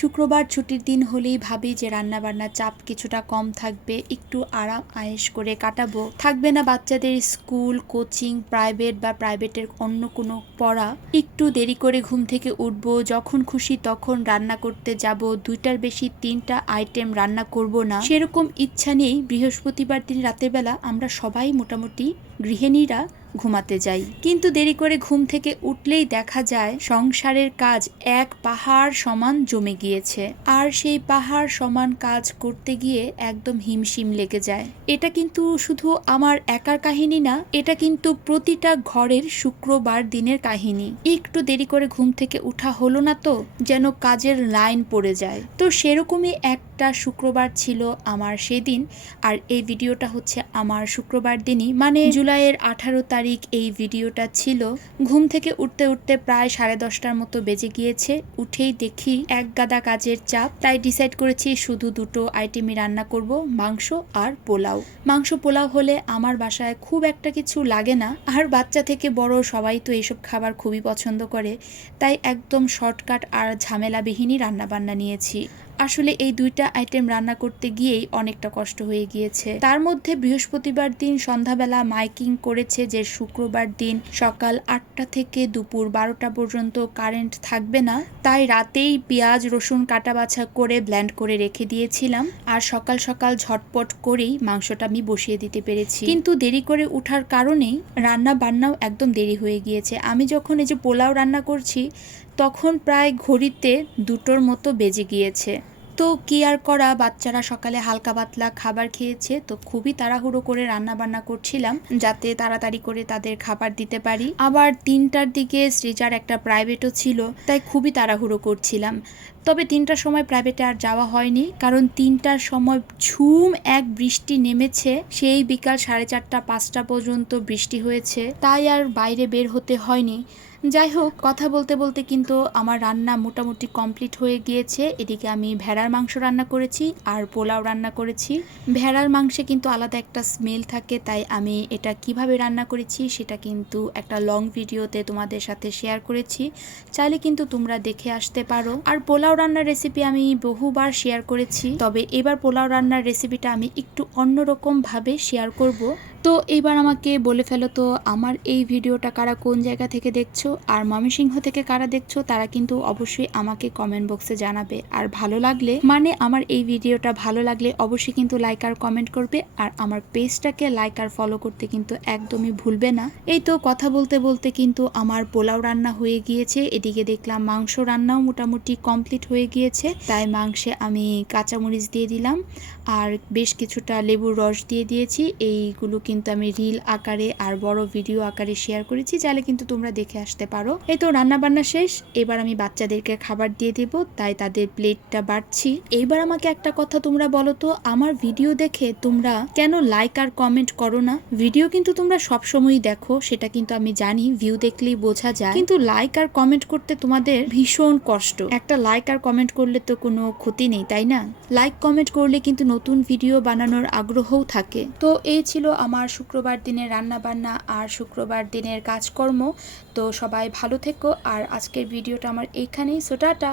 শুক্রবার ছুটির দিন হলেই ভাবি যে রান্না বান্নার চাপ কিছুটা কম থাকবে, একটু আরাম আয়েশ করে কাটাবো। থাকবে না বাচ্চাদের স্কুল, কোচিং, প্রাইভেট বা প্রাইভেটের অন্য কোনো পড়া। একটু দেরি করে ঘুম থেকে উঠবো, যখন খুশি তখন রান্না করতে যাব। দুইটার বেশি তিনটা আইটেম রান্না করব না। সেরকম ইচ্ছা নেই। বৃহস্পতিবার দিন রাতের বেলা আমরা সবাই মোটামুটি গৃহিণীরা ঘুমাতে যাই। কিন্তু দেরি করে ঘুম থেকে উঠলেই দেখা যায়, সংসারের কাজ এক পাহাড় সমান জমে গিয়েছে। আর সেই পাহাড় সমান কাজ করতে গিয়ে একদম হিমশিম লেগে যায়। এটা কিন্তু শুধু আমার একার কাহিনী না, এটা কিন্তু প্রতিটা ঘরের শুক্রবার দিনের কাহিনী। একটু দেরি করে ঘুম থেকে উঠা হলো না তো, যেন কাজের লাইন পড়ে যায়। তো সেরকমই একটা শুক্রবার ছিল আমার সেদিন। আর এই ভিডিওটা হচ্ছে আমার শুক্রবার দিনই মানে জুলাইয়ের আঠারো তারিখ এই ভিডিওটা ছিল। ঘুম থেকে উঠতে উঠতে প্রায় সাড়ে দশটার মতো বেজে গিয়েছে। উঠেই দেখি এক গাদা কাজের চাপ, তাই ডিসাইড করেছি শুধু দুটো আইটেমই রান্না করব, মাংস আর পোলাও। মাংস পোলাও হলে আমার বাসায় খুব একটা কিছু লাগে না, আর বাচ্চা থেকে বড় সবাই তো এইসব খাবার খুবই পছন্দ করে, তাই একদম শর্টকাট আর ঝামেলাবিহীনই রান্নাবান্না নিয়েছি। আসলে এই দুইটা আইটেম রান্না করতে গিয়েই অনেকটা কষ্ট হয়ে গিয়েছে। তার মধ্যে বৃহস্পতিবার দিন সন্ধ্যাবেলা মাইকিং করেছে যে শুক্রবার দিন সকাল আটটা থেকে দুপুর বারোটা পর্যন্ত কারেন্ট থাকবে না। তাই রাতেই পেঁয়াজ, রসুন কাটা বাছা করে ব্ল্যান্ড করে রেখে দিয়েছিলাম। আর সকাল সকাল ঝটপট করেই মাংসটা আমি বসিয়ে দিতে পেরেছি। কিন্তু দেরি করে উঠার কারণেই রান্না বান্নাও একদম দেরি হয়ে গিয়েছে। আমি যখন এই যে পোলাও রান্না করছি তখন প্রায় ঘড়িতে দুটোর মতো বেজে গিয়েছে। তো কি আর করা, বাচ্চারা সকালে হালকা পাতলা খাবার খেয়েছে, তো খুবই তাড়াহুড়ো করে রান্না বান্না করছিলাম যাতে তাড়াতাড়ি করে তাদের খাবার দিতে পারি। আবার তিনটার দিকে সৃজার একটা প্রাইভেটও ছিল, তাই খুবই তাড়াহুড়ো করছিলাম। তবে তিনটার সময় প্রাইভেটে আর যাওয়া হয়নি, কারণ তিনটার সময় ঝুম এক বৃষ্টি নেমেছে, সেই বিকাল সাড়ে চারটা, পাঁচটা পর্যন্ত বৃষ্টি হয়েছে। তাই আর বাইরে বের হতে হয়নি। যাই হোক কথা বলতে বলতে কিন্তু আমার রান্না মোটামুটি কমপ্লিট হয়ে গিয়েছে। এদিকে আমি ভেড়ার মাংস রান্না করেছি আর পোলাও রান্না করেছি। ভেড়ার মাংসে কিন্তু আলাদা একটা স্মেল থাকে, তাই আমি এটা কীভাবে রান্না করেছি সেটা কিন্তু একটা লং ভিডিওতে তোমাদের সাথে শেয়ার করেছি। চাইলে কিন্তু তোমরা দেখে আসতে পারো। আর পোলাও রান্নার রেসিপি আমি বহুবার শেয়ার করেছি, তবে এবার পোলাও রান্নার রেসিপিটা আমি একটু অন্যরকম ভাবে শেয়ার করব। তো এবার আমাকে বলে ফেলো তো, আমার এই ভিডিওটা কারা কোন জায়গা থেকে দেখছ? আর ময়মনসিংহ থেকে কারা দেখছ, তারা কিন্তু অবশ্যই আমাকে কমেন্ট বক্সে জানাবে। আর ভালো লাগলে মানে আমার এই ভিডিওটা ভালো লাগলে অবশ্যই কিন্তু লাইক আর কমেন্ট করবে। আর আমার পেজটাকে লাইক আর ফলো করতে কিন্তু একদমই ভুলবে না। এই তো কথা বলতে বলতে কিন্তু আমার পোলাও রান্না হয়ে গিয়েছে। এদিকে দেখলাম মাংস রান্নাও মোটামুটি কমপ্লিট হয়ে গিয়েছে। তাই মাংসে আমি কাঁচামরিচ দিয়ে দিলাম। আর বেশ কিছুটা লেবুর রস দিয়ে দিয়েছি। এইগুলো কিন্তু আমি রিল আকারে আর বড় ভিডিও আকারে শেয়ার করেছি। চাইলে কিন্তু তোমরা দেখে আসতে পারো। এই তো রান্না বান্না শেষ। এবার আমি বাচ্চাদেরকে খাবার দিয়ে দেব, তাই তাদের প্লেটটা বাড়ছি। এইবার আমাকে একটা কথা তোমরা বলো তো, আমার ভিডিও দেখে তোমরা কেন লাইক আর কমেন্ট করো না? ভিডিও কিন্তু তোমরা সবসময়ই দেখো, সেটা কিন্তু আমি জানি, ভিউ দেখলেই বোঝা যায়। কিন্তু লাইক আর কমেন্ট করতে তোমাদের ভীষণ কষ্ট। একটা লাইক আর কমেন্ট করলে তো কোনো ক্ষতি নেই, তাই না? লাইক কমেন্ট করলে কিন্তু নতুন ভিডিও বানানোর আগ্রহও থাকে। তো এই ছিল আমার শুক্রবার দিনের রান্না বান্না আর শুক্রবার দিনের কাজকর্ম। তো সবাই ভালো থেকো আর আজকের ভিডিওটা আমার এইখানেই। So tata.